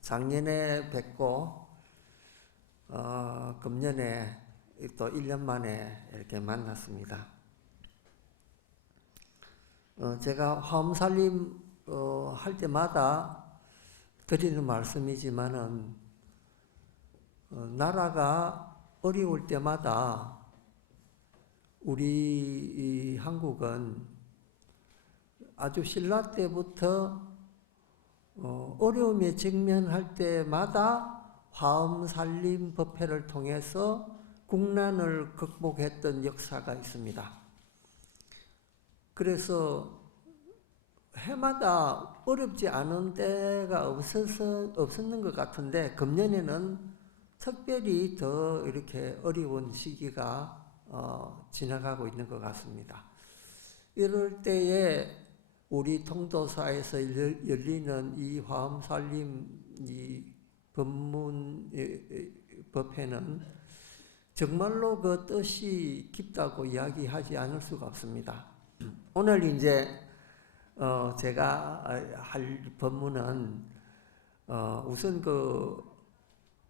작년에 뵙고 금년에 또 1년 만에 이렇게 만났습니다. 제가 화엄살림 할 때마다 드리는 말씀이지만은 나라가 어려울 때마다 우리 한국은 아주 신라 때부터 어려움에 직면할 때마다 화엄살림 법회를 통해서 국난을 극복했던 역사가 있습니다. 그래서 해마다 어렵지 않은 때가 없었는 것 같은데 금년에는 특별히 더 이렇게 어려운 시기가 지나가고 있는 것 같습니다. 이럴 때에 우리 통도사에서 열리는 이 화엄살림 이 법문 법회는 정말로 그 뜻이 깊다고 이야기하지 않을 수가 없습니다. 오늘 이제 제가 할 법문은 우선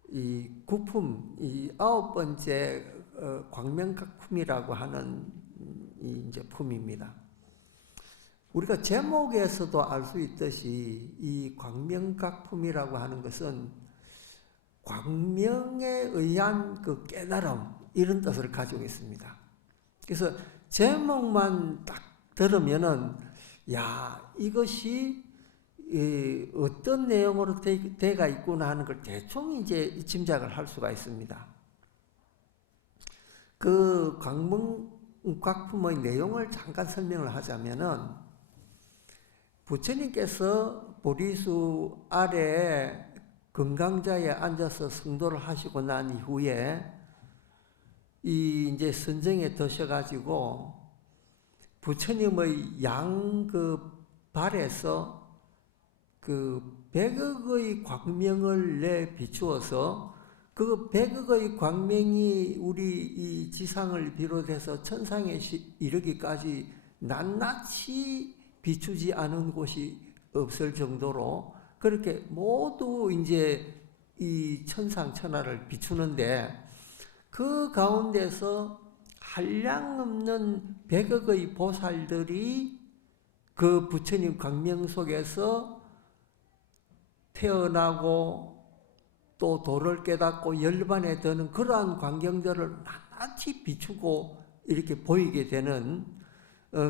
이 구품, 이 9번째 광명각품이라고 하는 이제 품입니다. 우리가 제목에서도 알 수 있듯이 이 광명각품이라고 하는 것은 광명에 의한 그 깨달음, 이런 뜻을 가지고 있습니다. 그래서 제목만 딱 들으면은 야, 이것이 어떤 내용으로 되어 있구나 하는 걸 대충 이제 짐작을 할 수가 있습니다. 그 광명각품의 내용을 잠깐 설명을 하자면은 부처님께서 보리수 아래에 금강자에 앉아서 성도를 하시고 난 이후에 이제 선정에 드셔가지고 부처님의 양 발에서 100억의 광명을 내 비추어서 그 100억의 광명이 우리 이 지상을 비롯해서 천상에 이르기까지 낱낱이 비추지 않은 곳이 없을 정도로 그렇게 모두 이제 이 천상천하를 비추는데 그 가운데서 한량없는 100억의 보살들이 그 부처님 광명 속에서 태어나고 또 도를 깨닫고 열반에 드는 그러한 광경들을 낱낱이 비추고 이렇게 보이게 되는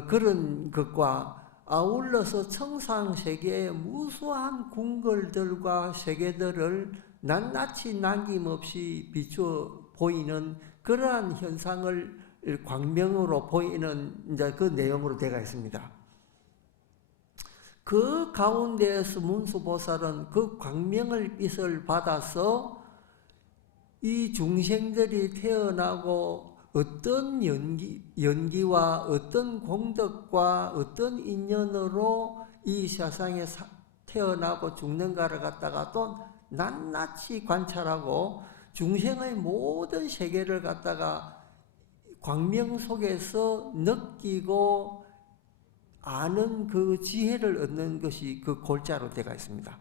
그런 것과 아울러서 청상세계의 무수한 궁궐들과 세계들을 낱낱이 남김없이 비추어 보이는 그러한 현상을 광명으로 보이는 이제 그 내용으로 되어 있습니다. 그 가운데에서 문수보살은 그 광명을 빛을 받아서 이 중생들이 태어나고 어떤 연기와 어떤 공덕과 어떤 인연으로 이 세상에 태어나고 죽는가를 갖다가 또 낱낱이 관찰하고 중생의 모든 세계를 갖다가 광명 속에서 느끼고 아는 그 지혜를 얻는 것이 그 골자로 되어 있습니다.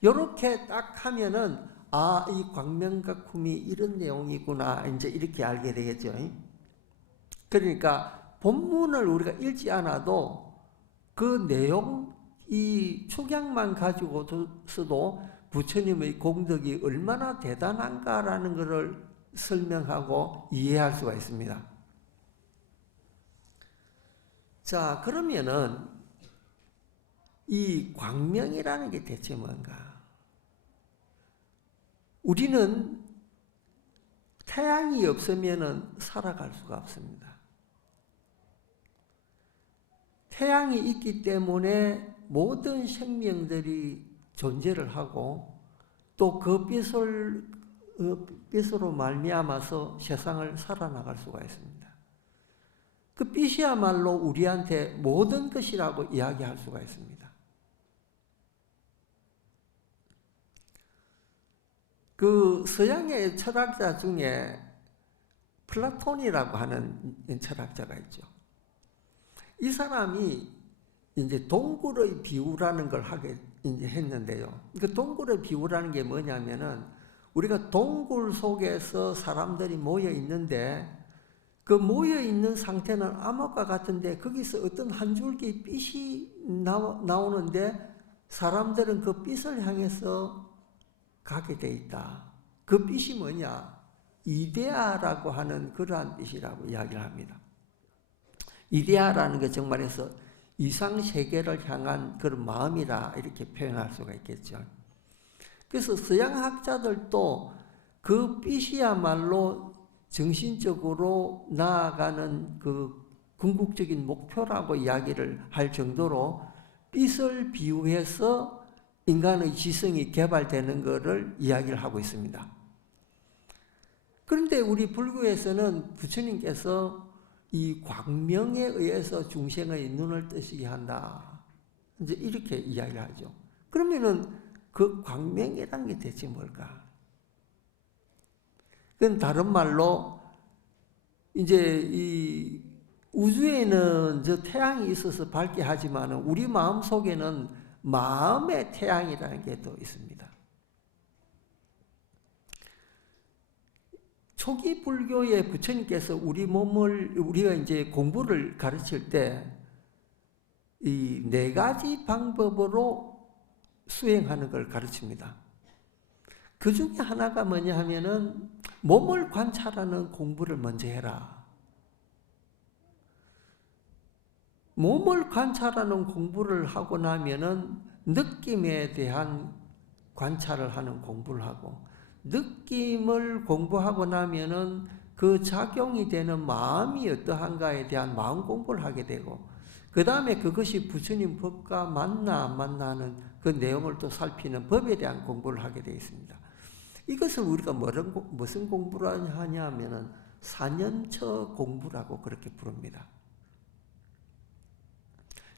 이렇게 딱 하면은 이 광명각품이 이런 내용이구나 이제 이렇게 알게 되겠죠. 그러니까 본문을 우리가 읽지 않아도 그 내용 이 축약만 가지고서도 부처님의 공덕이 얼마나 대단한가라는 것을 설명하고 이해할 수가 있습니다. 자, 그러면은 이 광명이라는 게 대체 뭔가? 우리는 태양이 없으면은 살아갈 수가 없습니다. 태양이 있기 때문에 모든 생명들이 존재를 하고 또 그 빛으로 말미암아서 세상을 살아나갈 수가 있습니다. 그 빛이야말로 우리한테 모든 것이라고 이야기할 수가 있습니다. 그 서양의 철학자 중에 플라톤이라고 하는 철학자가 있죠. 이 사람이 이제 동굴의 비유라는 걸 하게 이제 했는데요. 그 동굴의 비유라는 게 뭐냐면은 우리가 동굴 속에서 사람들이 모여 있는데 그 모여 있는 상태는 암흑과 같은데 거기서 어떤 한 줄기 빛이 나오는데 사람들은 그 빛을 향해서 가게 돼 있다. 그 빛이 뭐냐? 이데아라고 하는 그러한 빛이라고 이야기를 합니다. 이데아라는 게 정말해서 이상 세계를 향한 그런 마음이라 이렇게 표현할 수가 있겠죠. 그래서 서양 학자들도 그 빛이야말로 정신적으로 나아가는 그 궁극적인 목표라고 이야기를 할 정도로 빛을 비유해서 인간의 지성이 개발되는 것을 이야기를 하고 있습니다. 그런데 우리 불교에서는 부처님께서 이 광명에 의해서 중생의 눈을 뜨시게 한다. 이제 이렇게 이야기를 하죠. 그러면은 그 광명이라는 게 대체 뭘까? 그건 다른 말로 이제 이 우주에는 저 태양이 있어서 밝게 하지만 우리 마음 속에는 마음의 태양이라는 게 또 있습니다. 초기 불교의 부처님께서 우리가 이제 공부를 가르칠 때 이 4가지 방법으로 수행하는 걸 가르칩니다. 그 중에 하나가 뭐냐 하면은 몸을 관찰하는 공부를 먼저 해라. 몸을 관찰하는 공부를 하고 나면은 느낌에 대한 관찰을 하는 공부를 하고 느낌을 공부하고 나면은 그 작용이 되는 마음이 어떠한가에 대한 마음 공부를 하게 되고 그 다음에 그것이 부처님 법과 맞나 안 맞나는 그 내용을 또 살피는 법에 대한 공부를 하게 되어 있습니다. 이것을 우리가 무슨 공부를 하냐 하면은 사년처 공부라고 그렇게 부릅니다.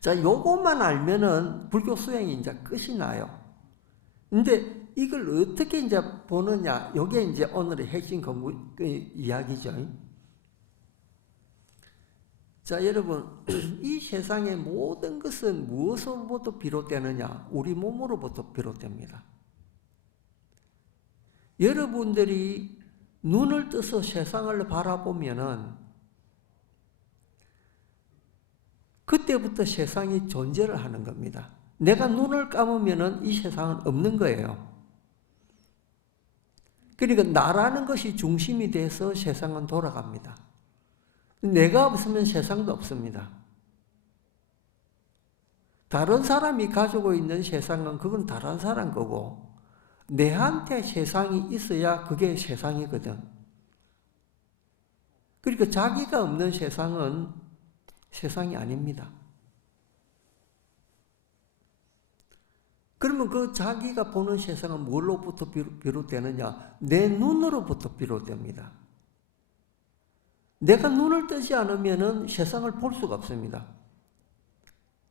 자, 요것만 알면은 불교 수행이 이제 끝이 나요. 근데 이걸 어떻게 이제 보느냐, 요게 이제 오늘의 핵심 공부 이야기죠. 자, 여러분, 이 세상의 모든 것은 무엇으로부터 비롯되느냐? 우리 몸으로부터 비롯됩니다. 여러분들이 눈을 떠서 세상을 바라보면은 그때부터 세상이 존재를 하는 겁니다. 내가 눈을 감으면은 이 세상은 없는 거예요. 그러니까 나라는 것이 중심이 돼서 세상은 돌아갑니다. 내가 없으면 세상도 없습니다. 다른 사람이 가지고 있는 세상은 그건 다른 사람 거고 내한테 세상이 있어야 그게 세상이거든. 그러니까 자기가 없는 세상은 세상이 아닙니다. 그러면 그 자기가 보는 세상은 뭘로부터 비롯되느냐? 내 눈으로부터 비롯됩니다. 내가 눈을 뜨지 않으면 세상을 볼 수가 없습니다.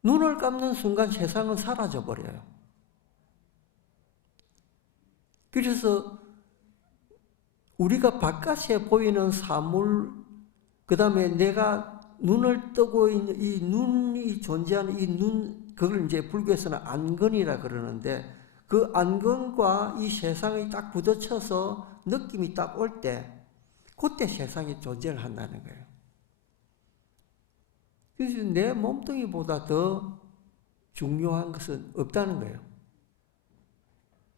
눈을 감는 순간 세상은 사라져 버려요. 그래서 우리가 바깥에 보이는 사물, 그 다음에 내가 눈을 뜨고 있는 이 눈이 존재하는 이 눈, 그걸 이제 불교에서는 안건이라 그러는데 그 안건과 이 세상이 딱 부딪혀서 느낌이 딱 올 때 그때 세상이 존재를 한다는 거예요. 그래서 내 몸뚱이보다 더 중요한 것은 없다는 거예요.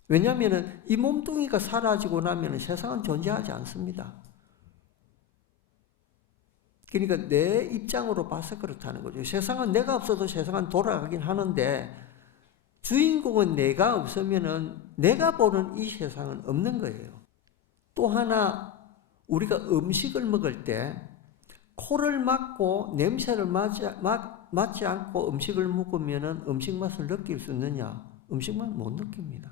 왜냐하면 이 몸뚱이가 사라지고 나면 세상은 존재하지 않습니다. 그러니까 내 입장으로 봐서 그렇다는 거죠. 세상은 내가 없어도 세상은 돌아가긴 하는데 주인공은 내가 없으면은 내가 보는 이 세상은 없는 거예요. 또 하나 우리가 음식을 먹을 때 코를 막고 냄새를 맡지 않고 음식을 먹으면 음식 맛을 느낄 수 있느냐? 음식 맛을 못 느낍니다.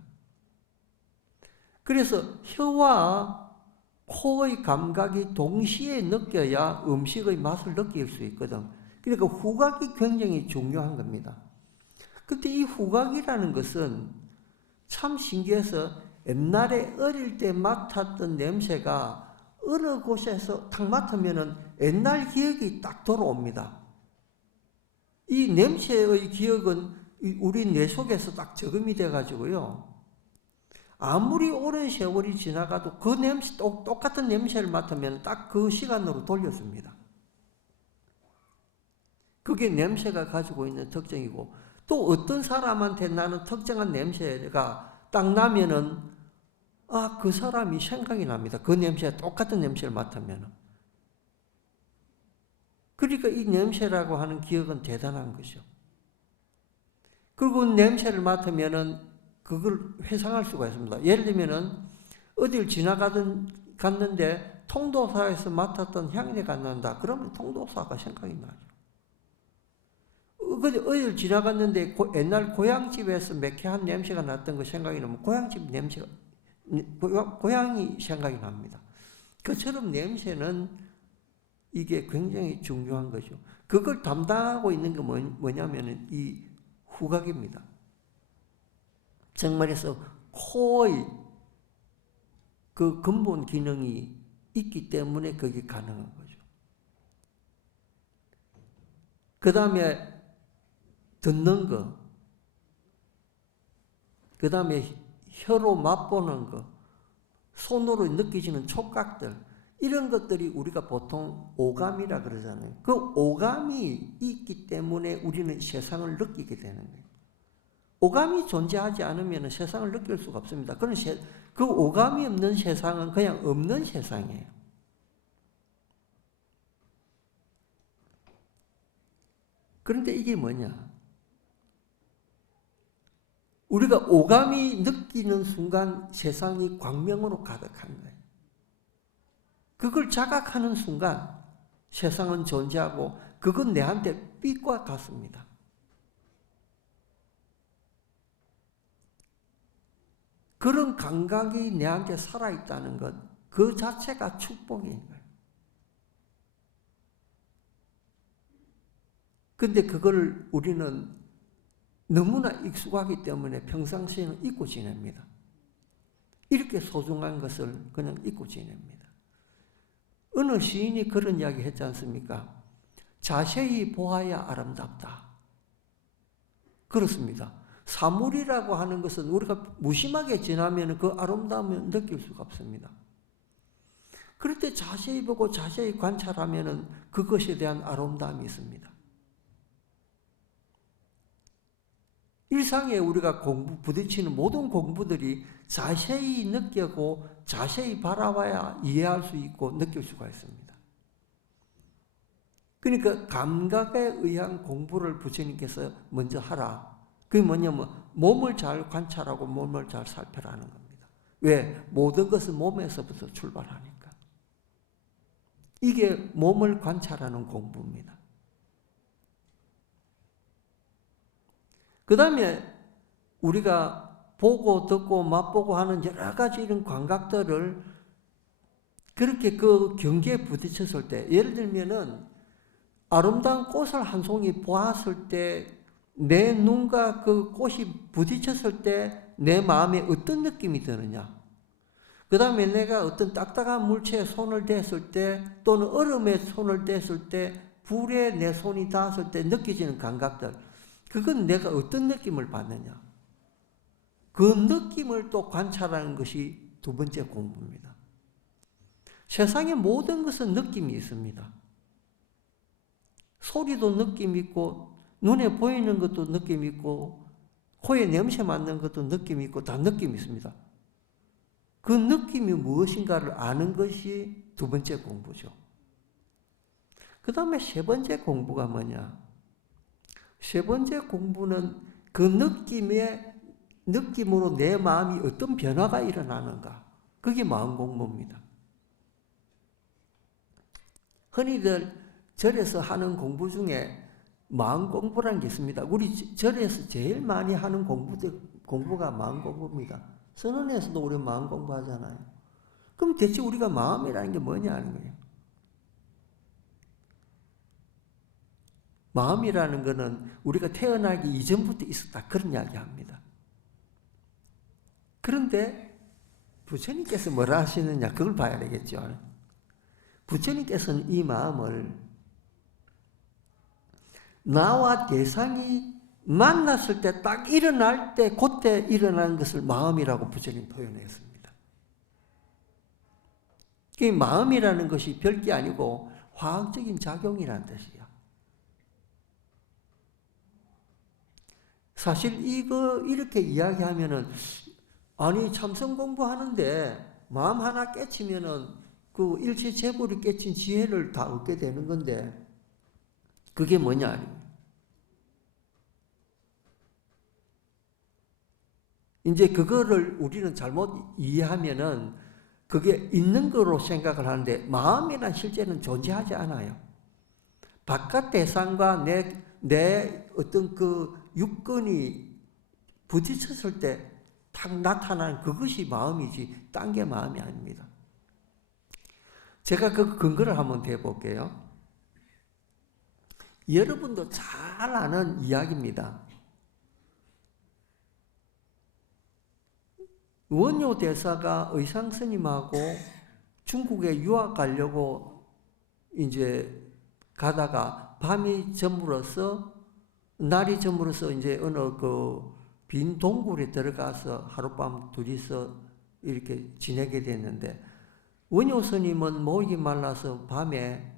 그래서 혀와 코의 감각이 동시에 느껴야 음식의 맛을 느낄 수 있거든. 그러니까 후각이 굉장히 중요한 겁니다. 근데 이 후각이라는 것은 참 신기해서 옛날에 어릴 때 맡았던 냄새가 어느 곳에서 탁 맡으면은 옛날 기억이 딱 돌아옵니다. 이 냄새의 기억은 우리 뇌 속에서 딱 적응이 돼가지고요. 아무리 오랜 세월이 지나가도 그 냄새, 똑같은 냄새를 맡으면 딱 그 시간으로 돌려줍니다. 그게 냄새가 가지고 있는 특징이고, 또 어떤 사람한테 나는 특정한 냄새가 딱 나면은, 아, 그 사람이 생각이 납니다. 그 냄새, 똑같은 냄새를 맡으면은. 그러니까 이 냄새라고 하는 기억은 대단한 거죠. 그리고 냄새를 맡으면은 그걸 회상할 수가 있습니다. 예를 들면은 어딜 갔는데 통도사에서 맡았던 향내가 난다. 그러면 통도사가 생각이 나죠. 어딜 지나갔는데 옛날 고향집에서 매캐한 냄새가 났던 거 생각이 나면 고향집 냄새가, 고향이 생각이 납니다. 그처럼 냄새는 이게 굉장히 중요한 거죠. 그걸 담당하고 있는 게 뭐냐면은 이 후각입니다. 정말해서 코의 그 근본 기능이 있기 때문에 그게 가능한 거죠. 그 다음에 듣는 거, 그 다음에 혀로 맛보는 거, 손으로 느껴지는 촉각들, 이런 것들이 우리가 보통 오감이라 그러잖아요. 그 오감이 있기 때문에 우리는 세상을 느끼게 되는 거예요. 오감이 존재하지 않으면 세상을 느낄 수가 없습니다. 그 오감이 없는 세상은 그냥 없는 세상이에요. 그런데 이게 뭐냐? 우리가 오감이 느끼는 순간 세상이 광명으로 가득한 거예요. 그걸 자각하는 순간 세상은 존재하고 그건 내한테 빛과 같습니다. 그런 감각이 내한테 살아있다는 것, 그 자체가 축복인 거예요. 근데 그걸 우리는 너무나 익숙하기 때문에 평상시에는 잊고 지냅니다. 이렇게 소중한 것을 그냥 잊고 지냅니다. 어느 시인이 그런 이야기 했지 않습니까? 자세히 보아야 아름답다. 그렇습니다. 사물이라고 하는 것은 우리가 무심하게 지나면 그 아름다움을 느낄 수가 없습니다. 그럴 때 자세히 보고 자세히 관찰하면 그것에 대한 아름다움이 있습니다. 일상에 우리가 부딪히는 모든 공부들이 자세히 느끼고 자세히 바라봐야 이해할 수 있고 느낄 수가 있습니다. 그러니까 감각에 의한 공부를 부처님께서 먼저 하라. 그게 뭐냐면 몸을 잘 관찰하고 몸을 잘 살펴라는 겁니다. 왜? 모든 것은 몸에서부터 출발하니까. 이게 몸을 관찰하는 공부입니다. 그 다음에 우리가 보고 듣고 맛보고 하는 여러 가지 이런 감각들을 그렇게 그 경계에 부딪혔을 때, 예를 들면은 아름다운 꽃을 한 송이 보았을 때 내 눈과 그 꽃이 부딪혔을 때 내 마음에 어떤 느낌이 드느냐. 그 다음에 내가 어떤 딱딱한 물체에 손을 댔을 때 또는 얼음에 손을 댔을 때 불에 내 손이 닿았을 때 느껴지는 감각들, 그건 내가 어떤 느낌을 받느냐. 그 느낌을 또 관찰하는 것이 두 번째 공부입니다. 세상의 모든 것은 느낌이 있습니다. 소리도 느낌 있고 눈에 보이는 것도 느낌 있고 코에 냄새 맡는 것도 느낌 있고 다 느낌이 있습니다. 그 느낌이 무엇인가를 아는 것이 두 번째 공부죠. 그 다음에 세 번째 공부가 뭐냐? 세 번째 공부는 그 느낌으로 내 마음이 어떤 변화가 일어나는가. 그게 마음 공부입니다. 흔히들 절에서 하는 공부 중에 마음 공부라는 게 있습니다. 우리 절에서 제일 많이 하는 공부가 마음 공부입니다. 선언에서도 우리 마음 공부하잖아요. 그럼 대체 우리가 마음이라는 게 뭐냐 하는 거예요. 마음이라는 것은 우리가 태어나기 이전부터 있었다. 그런 이야기 합니다. 그런데 부처님께서 뭐라 하시느냐 그걸 봐야 되겠죠. 부처님께서는 이 마음을 나와 대상이 만났을 때 딱 일어날 때 그때 일어나는 것을 마음이라고 부처님 표현했습니다. 이 마음이라는 것이 별게 아니고 화학적인 작용이라는 뜻이야. 사실 이렇게 이야기하면은 아니 참선 공부하는데 마음 하나 깨치면은 그 일체 재물이 깨친 지혜를 다 얻게 되는 건데 그게 뭐냐? 이제 그거를 우리는 잘못 이해하면은 그게 있는 거로 생각을 하는데 마음이란 실제는 존재하지 않아요. 바깥 대상과 내 어떤 그 육근이 부딪혔을 때 탁 나타나는 그것이 마음이지 딴 게 마음이 아닙니다. 제가 그 근거를 한번 대볼게요. 여러분도 잘 아는 이야기입니다. 원효 대사가 의상 스님하고 중국에 유학 가려고 이제 가다가 밤이 저물어서 날이 저물어서 이제 어느 그 빈 동굴에 들어가서 하룻밤 둘이서 이렇게 지내게 됐는데 원효 스님은 목이 말라서 밤에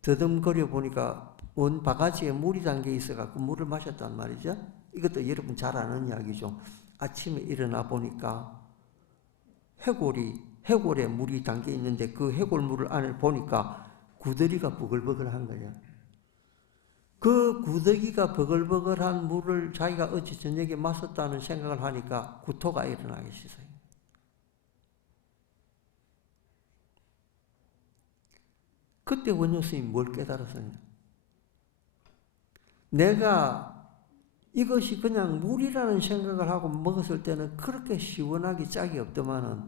더듬거려 보니까 온 바가지에 물이 담겨 있어갖고 물을 마셨단 말이죠. 이것도 여러분 잘 아는 이야기죠. 아침에 일어나 보니까 해골에 물이 담겨 있는데 그 해골물을 안을 보니까 구더기가 버글버글한 거예요. 그 구더기가 버글버글한 물을 자기가 어제 저녁에 마셨다는 생각을 하니까 구토가 일어나기 시작해요. 그때 원효 스님이 뭘 깨달았었냐? 내가 이것이 그냥 물이라는 생각을 하고 먹었을 때는 그렇게 시원하게 짝이 없더만은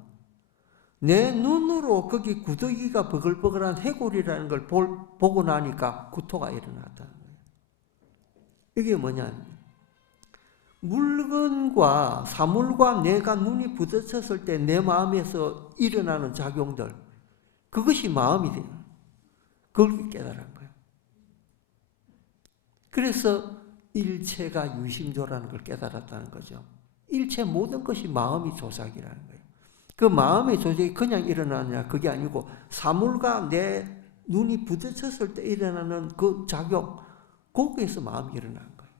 내 눈으로 거기 구더기가 버글버글한 해골이라는 걸 보고 나니까 구토가 일어났다는 거예요. 이게 뭐냐? 물건과 사물과 내가 눈이 부딪혔을 때 내 마음에서 일어나는 작용들, 그것이 마음이 돼요. 그걸 깨달은 거예요. 그래서 일체가 유심조라는 걸 깨달았다는 거죠. 일체 모든 것이 마음이 조작이라는 거예요. 그 마음의 조작이 그냥 일어나느냐 그게 아니고 사물과 내 눈이 부딪혔을 때 일어나는 그 작용, 거기에서 마음이 일어나는 거예요.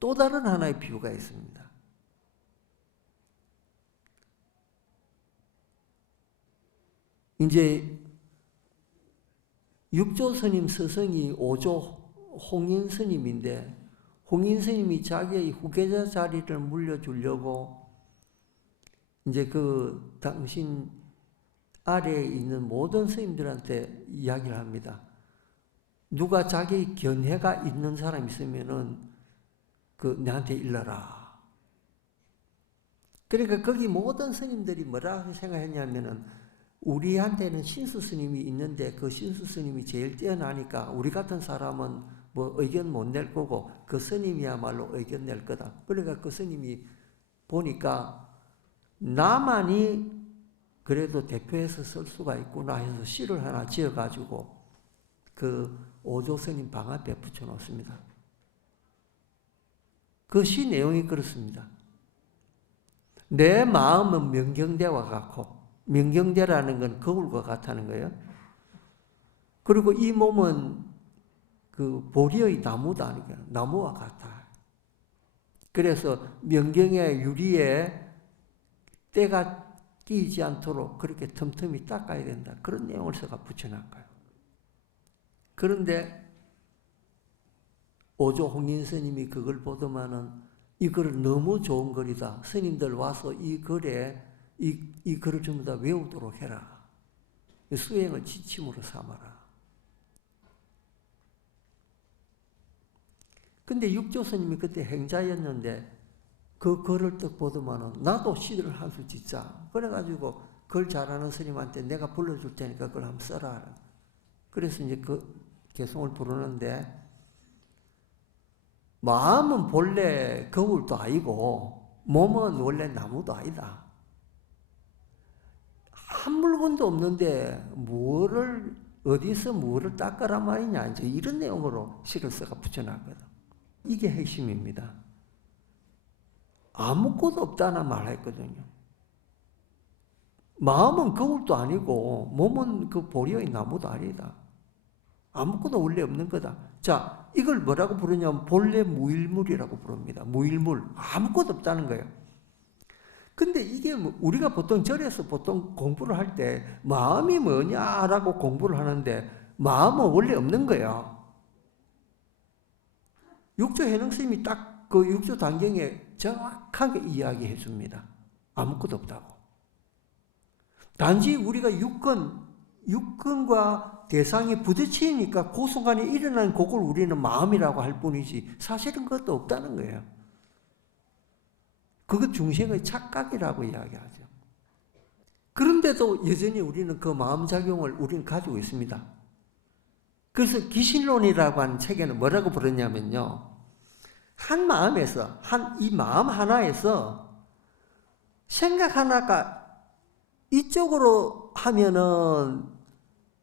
또 다른 하나의 비유가 있습니다. 이제 육조 스님 스승이 오조 홍인 스님인데 홍인 스님이 자기의 후계자 자리를 물려주려고 이제 그 당신 아래에 있는 모든 스님들한테 이야기를 합니다. 누가 자기 견해가 있는 사람 있으면은 내한테 일러라. 그러니까 거기 모든 스님들이 뭐라고 생각했냐면은 우리한테는 신수 스님이 있는데 그 신수 스님이 제일 뛰어나니까 우리 같은 사람은 뭐 의견 못 낼 거고 그 스님이야말로 의견 낼 거다. 그러니까 그 스님이 보니까 나만이 그래도 대표해서 쓸 수가 있구나 해서 시를 하나 지어가지고 그 오조 스님 방 앞에 붙여놓습니다. 그 시 내용이 그렇습니다. 내 마음은 명경대와 같고 명경대라는 건 거울과 같다는 거예요. 그리고 이 몸은 그 보리의 나무다. 나무와 같아. 그래서 명경의 유리에 때가 끼지 않도록 그렇게 틈틈이 닦아야 된다. 그런 내용을 써가 붙여놓은 거예요. 그런데 오조 홍인 스님이 그걸 보더만은 이 글은 너무 좋은 글이다. 스님들 와서 이 글에 이 글을 전부 다 외우도록 해라. 수행을 지침으로 삼아라. 근데 육조 스님이 그때 행자였는데 그 글을 딱 보더만은 나도 시를 한 수 짓자. 그래가지고 글 잘하는 스님한테 내가 불러줄 테니까 그걸 한번 써라. 그래서 이제 그 개송을 부르는데 마음은 본래 거울도 아니고 몸은 원래 나무도 아니다. 한 물건도 없는데 뭐를 어디서 뭐를 닦아라 말이냐, 이제 이런 내용으로 시를 써가 붙여놨거든. 이게 핵심입니다. 아무것도 없다나 말했거든요. 마음은 거울도 아니고 몸은 그 보리의 나무도 아니다. 아무것도 원래 없는 거다. 자, 이걸 뭐라고 부르냐면 본래 무일물이라고 부릅니다. 무일물. 아무것도 없다는 거예요. 근데 이게 우리가 보통 절에서 보통 공부를 할 때 마음이 뭐냐라고 공부를 하는데 마음은 원래 없는 거예요. 육조 해능 스님이 딱 그 육조 단경에 정확하게 이야기해 줍니다. 아무것도 없다고. 단지 우리가 육근과 대상이 부딪히니까 그 순간에 일어난 그걸 우리는 마음이라고 할 뿐이지 사실은 그것도 없다는 거예요. 그것 중생의 착각이라고 이야기하죠. 그런데도 여전히 우리는 그 마음작용을 우리는 가지고 있습니다. 그래서 기신론이라고 하는 책에는 뭐라고 부르냐면요. 한 마음에서, 이 마음 하나에서 생각 하나가 이쪽으로 하면은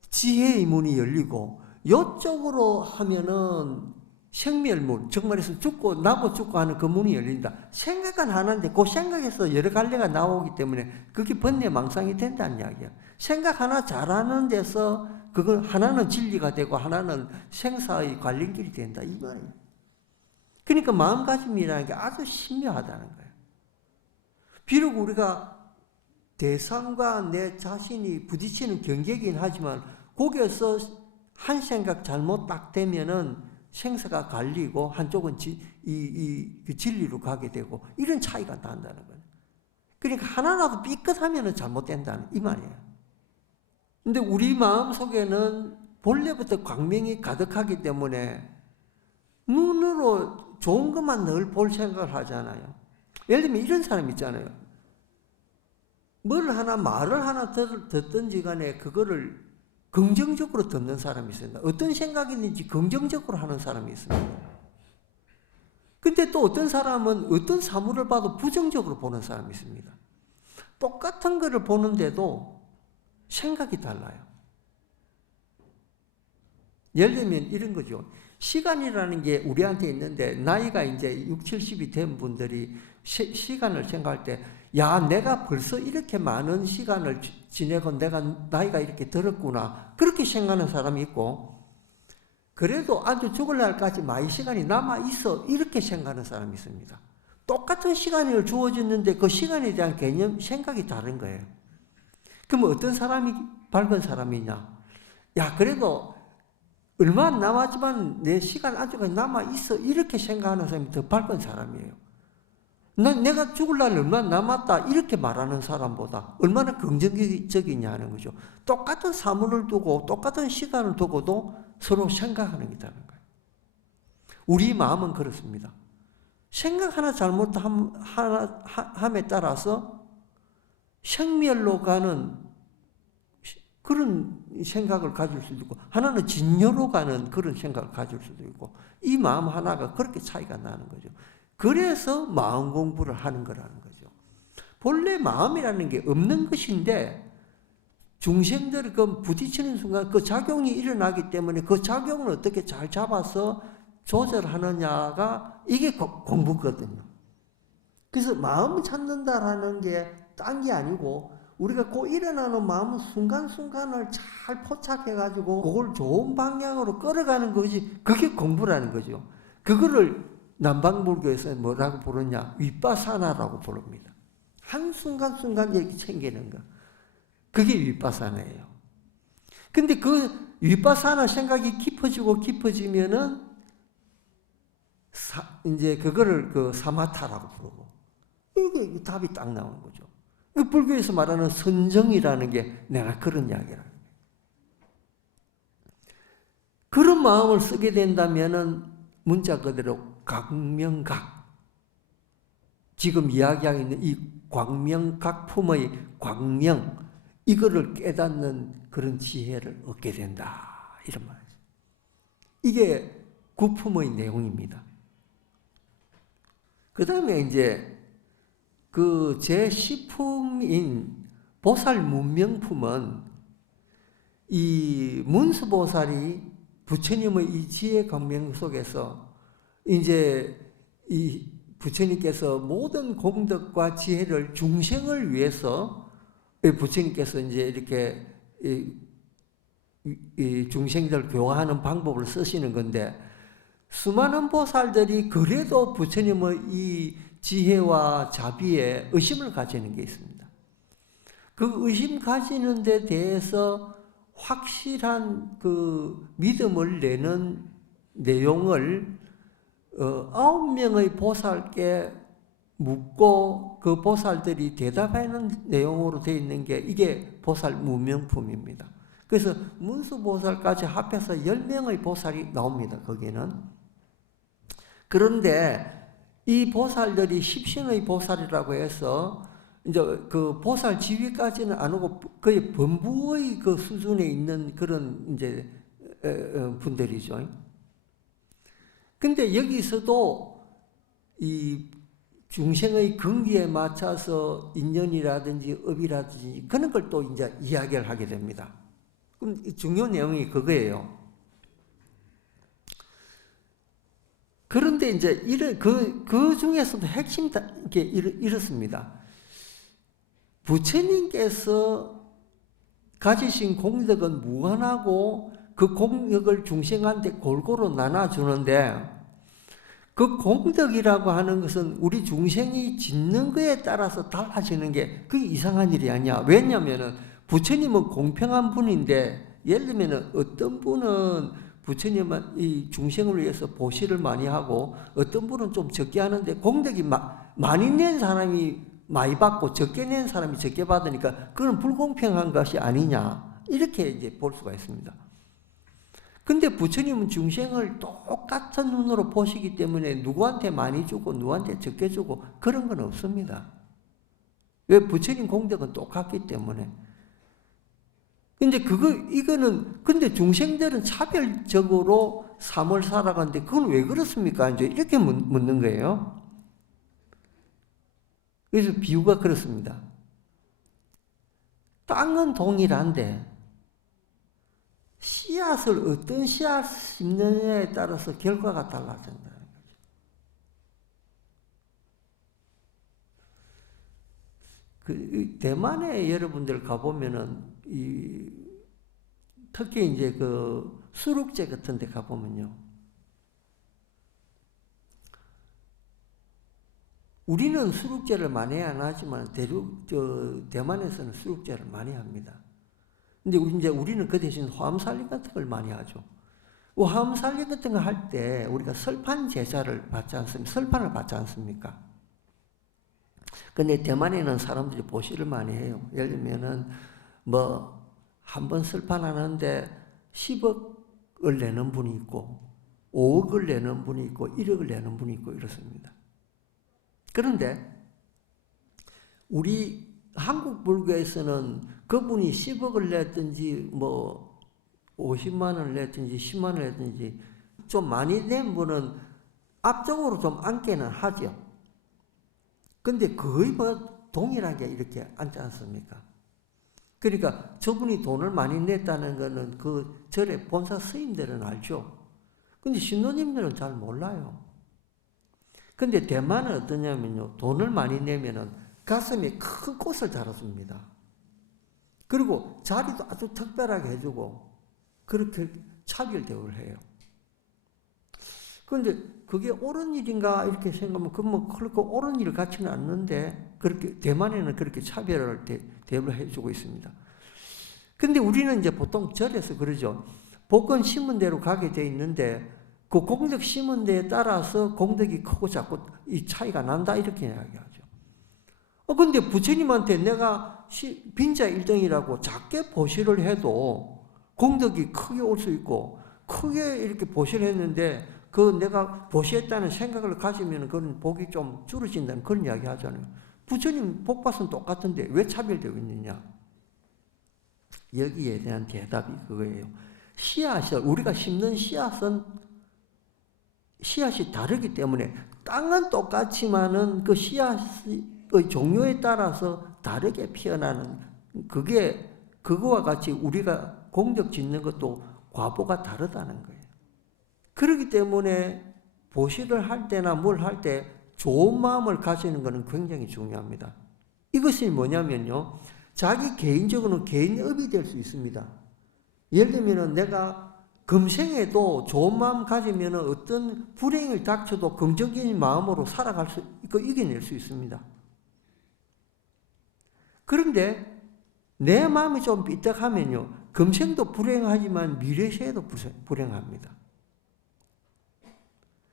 지혜의 문이 열리고 이쪽으로 하면은 생멸문, 정말에서 죽고 나고 죽고 하는 그 문이 열린다. 생각은 하나인데 그 생각에서 여러 갈래가 나오기 때문에 그게 번뇌망상이 된다는 이야기야. 생각 하나 잘하는 데서 그건 하나는 진리가 되고 하나는 생사의 관련길이 된다 이 말이에요. 그러니까 마음가짐이라는 게 아주 신묘하다는 거예요. 비록 우리가 대상과 내 자신이 부딪히는 경계이긴 하지만 거기에서 한 생각 잘못 딱 되면은 생사가 갈리고 한쪽은 그 진리로 가게 되고 이런 차이가 난다는 거예요. 그러니까 하나라도 삐끗하면은 잘못된다는 이 말이에요. 근데 우리 마음 속에는 본래부터 광명이 가득하기 때문에 눈으로 좋은 것만 늘 볼 생각을 하잖아요. 예를 들면 이런 사람 있잖아요. 말을 하나 듣든지 간에 그거를 긍정적으로 듣는 사람이 있습니다. 어떤 생각이 있는지 긍정적으로 하는 사람이 있습니다. 근데 또 어떤 사람은 어떤 사물을 봐도 부정적으로 보는 사람이 있습니다. 똑같은 거를 보는데도 생각이 달라요. 예를 들면 이런 거죠. 시간이라는 게 우리한테 있는데 나이가 이제 60, 70이 된 분들이 시간을 생각할 때 야, 내가 벌써 이렇게 많은 시간을 지내고 내가 나이가 이렇게 들었구나. 그렇게 생각하는 사람이 있고 그래도 아주 죽을 날까지 많이 시간이 남아있어. 이렇게 생각하는 사람이 있습니다. 똑같은 시간이 주어졌는데 그 시간에 대한 개념, 생각이 다른 거예요. 그럼 어떤 사람이 밝은 사람이냐? 야, 그래도 얼마 안 남았지만 내 시간 아직까지 남아있어. 이렇게 생각하는 사람이 더 밝은 사람이에요. 내가 죽을 날 얼마 남았다. 이렇게 말하는 사람보다 얼마나 긍정적이냐는 거죠. 똑같은 사물을 두고 똑같은 시간을 두고도 서로 생각하는 게 다른 거예요. 우리 마음은 그렇습니다. 생각 하나 잘못함에 따라서 생멸로 가는 그런 생각을 가질 수도 있고 하나는 진여로 가는 그런 생각을 가질 수도 있고 이 마음 하나가 그렇게 차이가 나는 거죠. 그래서 마음 공부를 하는 거라는 거죠. 본래 마음이라는 게 없는 것인데 중생들이 그 부딪히는 순간 그 작용이 일어나기 때문에 그 작용을 어떻게 잘 잡아서 조절하느냐가 이게 공부거든요. 그래서 마음을 찾는다라는 게 딴 게 아니고 우리가 그 일어나는 마음 순간순간을 잘 포착해가지고 그걸 좋은 방향으로 끌어가는 거지. 그게 공부라는 거죠. 그거를 남방불교에서 뭐라고 부르냐? 윗바사나라고 부릅니다. 한순간순간 이렇게 챙기는 거. 그게 윗바사나예요. 근데 그 윗바사나 생각이 깊어지면은 이제 그거를 그 사마타라고 부르고. 이게 답이 딱 나오는 거죠. 불교에서 말하는 선정이라는 게 내가 그런 이야기라는 거예요. 그런 마음을 쓰게 된다면은 문자 그대로 광명각, 지금 이야기하고 있는 이 광명각품의 광명, 이거를 깨닫는 그런 지혜를 얻게 된다. 이런 말이죠. 이게 구품의 내용입니다. 그 다음에 이제 그 제10품인 보살 문명품은 이 문수보살이 부처님의 이 지혜 광명 속에서 이제 이 부처님께서 모든 공덕과 지혜를 중생을 위해서 부처님께서 이제 이렇게 이 중생들 교화하는 방법을 쓰시는 건데, 수많은 보살들이 그래도 부처님의 이 지혜와 자비에 의심을 가지는 게 있습니다. 그 의심 가지는 데 대해서 확실한 그 믿음을 내는 내용을 9명의 보살께 묻고 그 보살들이 대답하는 내용으로 되어 있는 게 이게 보살 무명품입니다. 그래서 문수보살까지 합해서 10명의 보살이 나옵니다. 거기는. 그런데 이 보살들이 십신의 보살이라고 해서 이제 그 보살 지위까지는 안 오고 거의 범부의 그 수준에 있는 그런 이제 분들이죠. 근데 여기서도 이 중생의 근기에 맞춰서 인연이라든지 업이라든지 그런 걸 또 이제 이야기를 하게 됩니다. 그럼 중요한 내용이 그거예요. 그런데 이제 그 중에서도 핵심 게 이렇습니다. 부처님께서 가지신 공덕은 무한하고 그 공덕을 중생한테 골고루 나눠주는데, 그 공덕이라고 하는 것은 우리 중생이 짓는 거에 따라서 달라지는 게 그게 이상한 일이 아니야. 왜냐하면 부처님은 공평한 분인데, 예를 들면 어떤 분은 부처님은 이 중생을 위해서 보시를 많이 하고 어떤 분은 좀 적게 하는데 공덕이 많이 낸 사람이 많이 받고 적게 낸 사람이 적게 받으니까 그건 불공평한 것이 아니냐, 이렇게 이제 볼 수가 있습니다. 근데 부처님은 중생을 똑같은 눈으로 보시기 때문에 누구한테 많이 주고 누구한테 적게 주고 그런 건 없습니다. 왜? 부처님 공덕은 똑같기 때문에. 근데 근데 중생들은 차별적으로 삶을 살아가는데 그건 왜 그렇습니까? 이제 이렇게 묻는 거예요. 그래서 비유가 그렇습니다. 땅은 동일한데 씨앗을 어떤 씨앗 심느냐에 따라서 결과가 달라진다는 거죠. 대만에 여러분들 가보면은 특히 이제 그 수륙제 같은 데 가보면요. 우리는 수륙제를 많이 안 하지만 대만에서는 수륙제를 많이 합니다. 근데 이제 우리는 그 대신 화엄살림 같은 걸 많이 하죠. 화엄살림 같은 거 할 때 우리가 설판 제사를 받지 않습니까? 설판을 받지 않습니까? 근데 대만에는 사람들이 보시를 많이 해요. 예를 들면은 한 번 설판하는데 10억을 내는 분이 있고 5억을 내는 분이 있고 1억을 내는 분이 있고 이렇습니다. 그런데 우리 한국 불교에서는 그분이 10억을 냈든지 50만 원을 냈든지 10만 원을 냈든지 좀 많이 낸 분은 앞쪽으로 좀 앉게는 하죠. 근데 거의 동일하게 이렇게 앉지 않습니까? 그러니까 저분이 돈을 많이 냈다는 거는 그 절의 본사 스님들은 알죠. 근데 신도님들은 잘 몰라요. 근데 대만은 어떠냐면요, 돈을 많이 내면은 가슴에 큰 꽃을 달아줍니다. 그리고 자리도 아주 특별하게 해주고 그렇게 차별 대우를 해요. 그런데 그게 옳은 일인가 이렇게 생각하면 그렇게 옳은 일 같지는 않는데 그렇게 대만에는 그렇게 차별을 대우를 해주고 있습니다. 근데 우리는 이제 보통 절에서 그러죠. 복권 심은 대로 가게 돼 있는데 그 공덕 심은 데에 따라서 공덕이 크고 작고 이 차이가 난다 이렇게 이야기하죠. 근데 부처님한테 내가 빈자 1등이라고 작게 보시를 해도 공덕이 크게 올 수 있고 크게 이렇게 보시를 했는데 내가 보시했다는 생각을 가지면 그건 복이 좀 줄어진다는 그런 이야기 하잖아요. 부처님 복받은 똑같은데 왜 차별되고 있느냐? 여기에 대한 대답이 그거예요. 우리가 심는 씨앗이 다르기 때문에 땅은 똑같지만은 그 씨앗의 종류에 따라서 다르게 피어나는 그거와 같이 우리가 공덕 짓는 것도 과보가 다르다는 거예요. 그렇기 때문에 보시를 할 때나 뭘 할 때 좋은 마음을 가지는 것은 굉장히 중요합니다. 이것이 뭐냐면요, 자기 개인적으로는 개인업이 될 수 있습니다. 예를 들면 내가 금생에도 좋은 마음 가지면 어떤 불행을 닥쳐도 긍정적인 마음으로 살아갈 수 있고 이겨낼 수 있습니다. 그런데 내 마음이 좀 삐딱하면요, 금생도 불행하지만 미래세에도 불행합니다.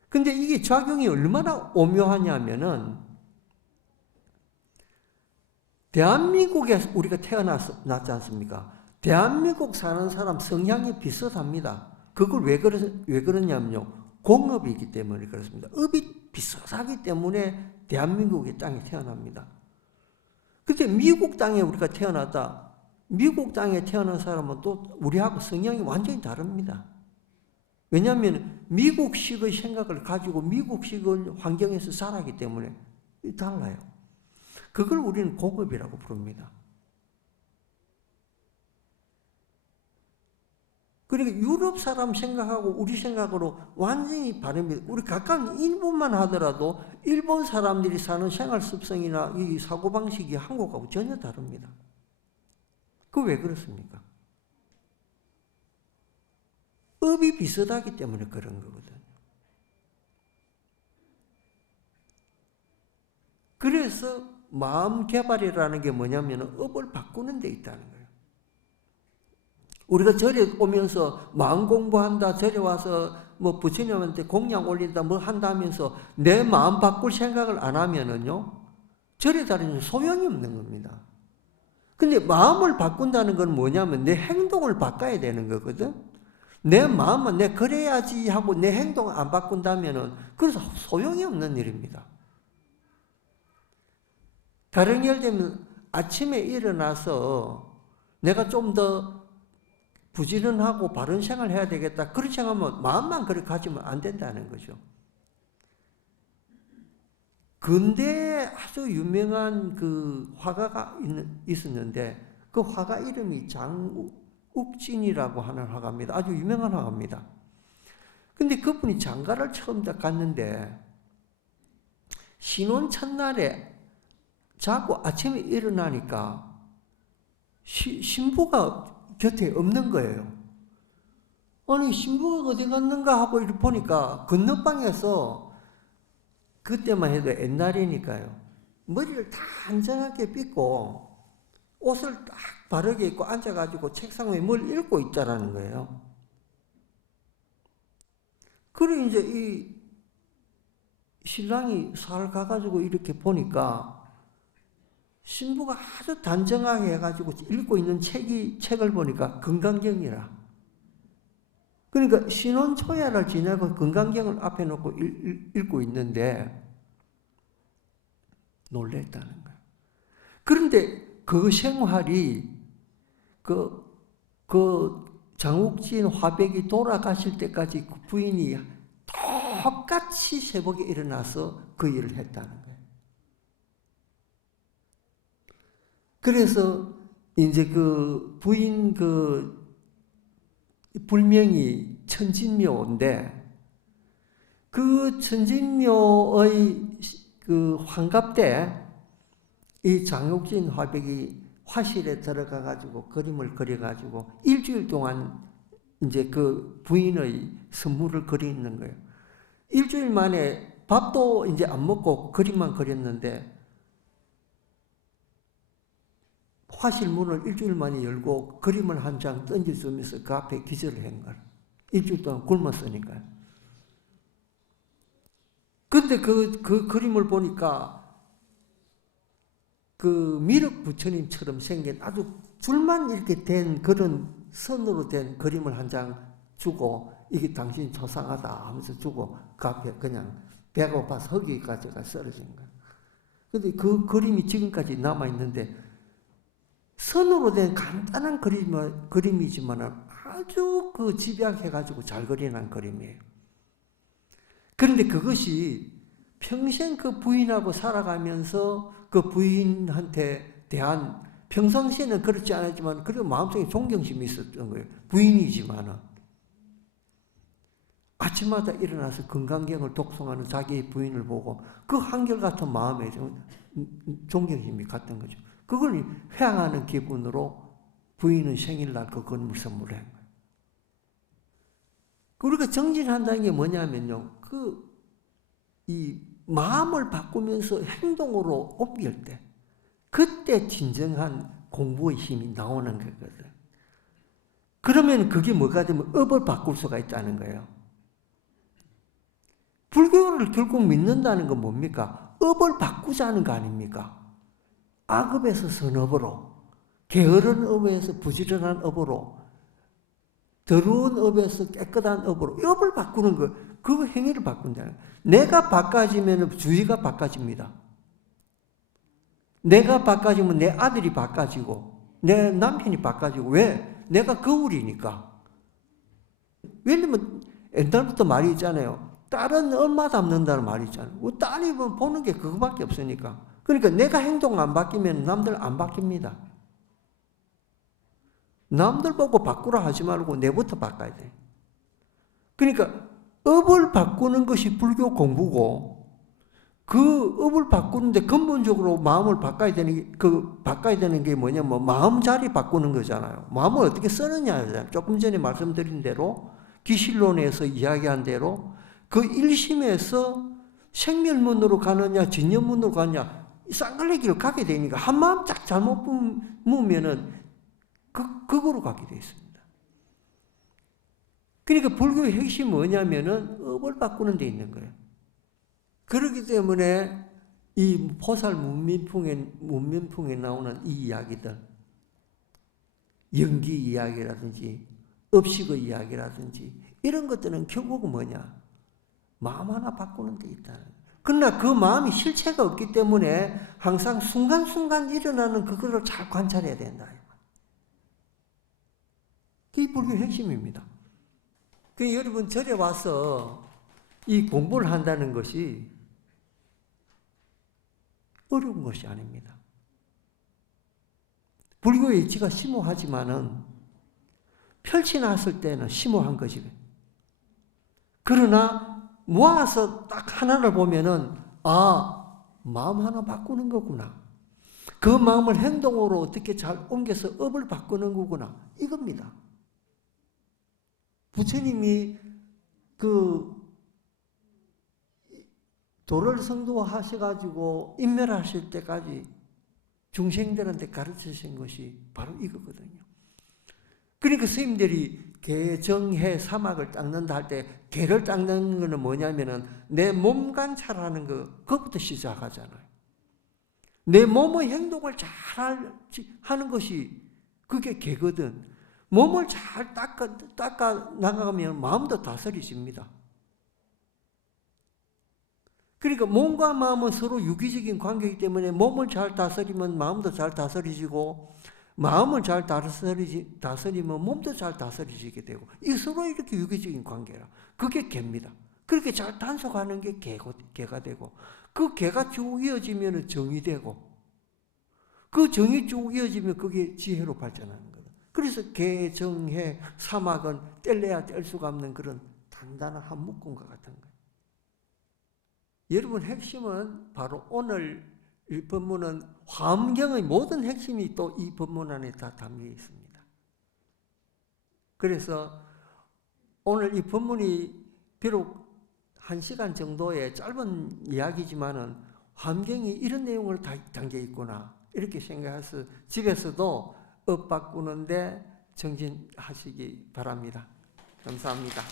근데 이게 작용이 얼마나 오묘하냐면은, 대한민국에 우리가 태어났지 않습니까? 대한민국 사는 사람 성향이 비슷합니다. 그걸 왜 그러냐면요, 공업이기 때문에 그렇습니다. 업이 비슷하기 때문에 대한민국의 땅에 태어납니다. 근데 미국 땅에 우리가 태어났다. 미국 땅에 태어난 사람은 또 우리하고 성향이 완전히 다릅니다. 왜냐하면 미국식의 생각을 가지고 미국식의 환경에서 살았기 때문에 달라요. 그걸 우리는 공업이라고 부릅니다. 그러니까 유럽 사람 생각하고 우리 생각으로 완전히 다릅니다. 우리 가까운 일본만 하더라도 일본 사람들이 사는 생활 습성이나 이 사고방식이 한국하고 전혀 다릅니다. 그거 왜 그렇습니까? 업이 비슷하기 때문에 그런 거거든요. 그래서 마음 개발이라는 게 뭐냐면 업을 바꾸는 데 있다는 거예요. 우리가 절에 오면서 마음 공부한다, 절에 와서 뭐 부처님한테 공양 올린다, 뭐 한다 하면서 내 마음 바꿀 생각을 안 하면은요, 절에 다니는 소용이 없는 겁니다. 근데 마음을 바꾼다는 건 뭐냐면 내 행동을 바꿔야 되는 거거든. 내 마음은 내 그래야지 하고 내 행동을 안 바꾼다면은 그래서 소용이 없는 일입니다. 다른 예를 들면 아침에 일어나서 내가 좀 더 부지런하고 바른 생활을 해야 되겠다. 그렇게 생각하면 마음만 그렇게 가지면 안 된다는 거죠. 근대에 아주 유명한 그 화가가 있었는데 그 화가 이름이 장욱진이라고 하는 화가입니다. 아주 유명한 화가입니다. 근데 그분이 장가를 처음 갔는데 신혼 첫날에 자고 아침에 일어나니까 신부가 곁에 없는 거예요. 아니 신부가 어디 갔는가 하고 이렇게 보니까 건너방에서, 그때만 해도 옛날이니까요, 머리를 단정하게 빗고 옷을 딱 바르게 입고 앉아가지고 책상 위에 뭘 읽고 있다라는 거예요. 그래 이제 이 신랑이 살 가가지고 이렇게 보니까 신부가 아주 단정하게 해가지고 읽고 있는 책을 보니까 건강경이라. 그러니까 신혼 초야를 지나고 건강경을 앞에 놓고 읽고 있는데 놀랬다는 거예요. 그런데 그 생활이 그 장욱진 화백이 돌아가실 때까지 그 부인이 똑같이 새벽에 일어나서 그 일을 했다는 거예요. 그래서 이제 그 부인 불명이 천진묘인데 그 천진묘의 그 환갑 때 이 장욱진 화백이 화실에 들어가 가지고 그림을 그려 가지고 일주일 동안 이제 그 부인의 선물을 그리는 거예요. 일주일 만에 밥도 이제 안 먹고 그림만 그렸는데 화실 문을 일주일 만에 열고 그림을 한 장 던져주면서 그 앞에 기절을 한 거예요. 일주일 동안 굶었으니까요. 근데 그 그림을 보니까 그 미륵 부처님처럼 생긴 아주 줄만 이렇게 된 그런 선으로 된 그림을 한 장 주고, 이게 당신 초상하다 하면서 주고 그 앞에 그냥 배고파서 허기까지 쓰러진 거예요. 근데 그 그림이 지금까지 남아있는데 선으로 된 간단한 그림이지만 아주 그 집약해가지고 잘 그려낸 그림이에요. 그런데 그것이 평생 그 부인하고 살아가면서 그 부인한테 대한 평상시에는 그렇지 않았지만 그래도 마음속에 존경심이 있었던 거예요. 부인이지만은. 아침마다 일어나서 건강경을 독송하는 자기의 부인을 보고 그 한결같은 마음에 존경심이 갔던 거죠. 그걸 회항하는 기분으로 부인은 생일날 그 건물 선물을 한 거예요. 우리가 정진한다는 게 뭐냐면요. 이 마음을 바꾸면서 행동으로 옮길 때, 그때 진정한 공부의 힘이 나오는 거거든. 그러면 그게 뭐가 되면 업을 바꿀 수가 있다는 거예요. 불교를 결국 믿는다는 건 뭡니까? 업을 바꾸자는 거 아닙니까? 악업에서 선업으로, 게으른 업에서 부지런한 업으로, 더러운 업에서 깨끗한 업으로, 업을 바꾸는 거, 그 행위를 바꾼다는 거예요. 내가 바꿔지면 주위가 바꿔집니다. 내가 바꿔지면 내 아들이 바꿔지고, 내 남편이 바꿔지고, 왜? 내가 거울이니까. 왜냐면 옛날부터 말이 있잖아요. 딸은 엄마 닮는다는 말이 있잖아요. 딸이 보는 게 그거밖에 없으니까. 그러니까 내가 행동 안 바뀌면 남들 안 바뀝니다. 남들 보고 바꾸라 하지 말고 내부터 바꿔야 돼. 그러니까 업을 바꾸는 것이 불교 공부고, 그 업을 바꾸는데 근본적으로 마음을 바꿔야 되는 게 뭐냐면 마음 자리 바꾸는 거잖아요. 마음을 어떻게 쓰느냐. 조금 전에 말씀드린 대로 기실론에서 이야기한 대로 그 일심에서 생멸문으로 가느냐 진념문으로 가느냐 쌍갈래길을 가게 되니까 한 마음 딱 잘못 무면은 그거로 가게 돼 있습니다. 그러니까 불교의 핵심이 뭐냐면은 업을 바꾸는 데 있는 거예요. 그렇기 때문에 이 포살 문면풍에 나오는 이 이야기들, 연기 이야기라든지 업식의 이야기라든지 이런 것들은 결국은 뭐냐? 마음 하나 바꾸는 데 있다는 거예요. 그러나 그 마음이 실체가 없기 때문에 항상 순간순간 일어나는 그거를 잘 관찰해야 된다. 그게 불교의 핵심입니다. 그러니까 여러분 절에 와서 이 공부를 한다는 것이 어려운 것이 아닙니다. 불교의 이치가 심오하지만은 펼쳐놨을 때는 심오한 거지. 그러나 모아서 딱 하나를 보면은 마음 하나 바꾸는 거구나. 그 마음을 행동으로 어떻게 잘 옮겨서 업을 바꾸는 거구나. 이겁니다. 부처님이 도를 성도하셔가지고 인멸하실 때까지 중생들한테 가르치신 것이 바로 이거거든요. 그러니까 스님들이 개, 정해, 사막을 닦는다 할 때 개를 닦는 거는 뭐냐면은 내 몸 관찰하는 그것부터 시작하잖아요. 내 몸의 행동을 잘 하는 것이 그게 개거든. 몸을 잘 닦아 나가면 마음도 다스려집니다. 그러니까 몸과 마음은 서로 유기적인 관계이기 때문에 몸을 잘 다스리면 마음도 잘 다스려지고, 마음을 잘 다스리면 몸도 잘 다스려지게 되고, 이 서로 이렇게 유기적인 관계라. 그게 개입니다. 그렇게 잘 단속하는 게 개가 되고, 그 개가 쭉 이어지면 정이 되고, 그 정이 쭉 이어지면 그게 지혜로 발전하는 거다. 그래서 개, 정해, 사막은 뗄래야 뗄 수가 없는 그런 단단한 한 묶음과 같은 거예요. 여러분 핵심은 바로 오늘 이 법문은 화엄경의 모든 핵심이 또 이 법문 안에 다 담겨 있습니다. 그래서 오늘 이 법문이 비록 1시간 정도의 짧은 이야기지만은 화엄경이 이런 내용을 다 담겨 있구나 이렇게 생각해서 집에서도 업 바꾸는데 정진하시기 바랍니다. 감사합니다.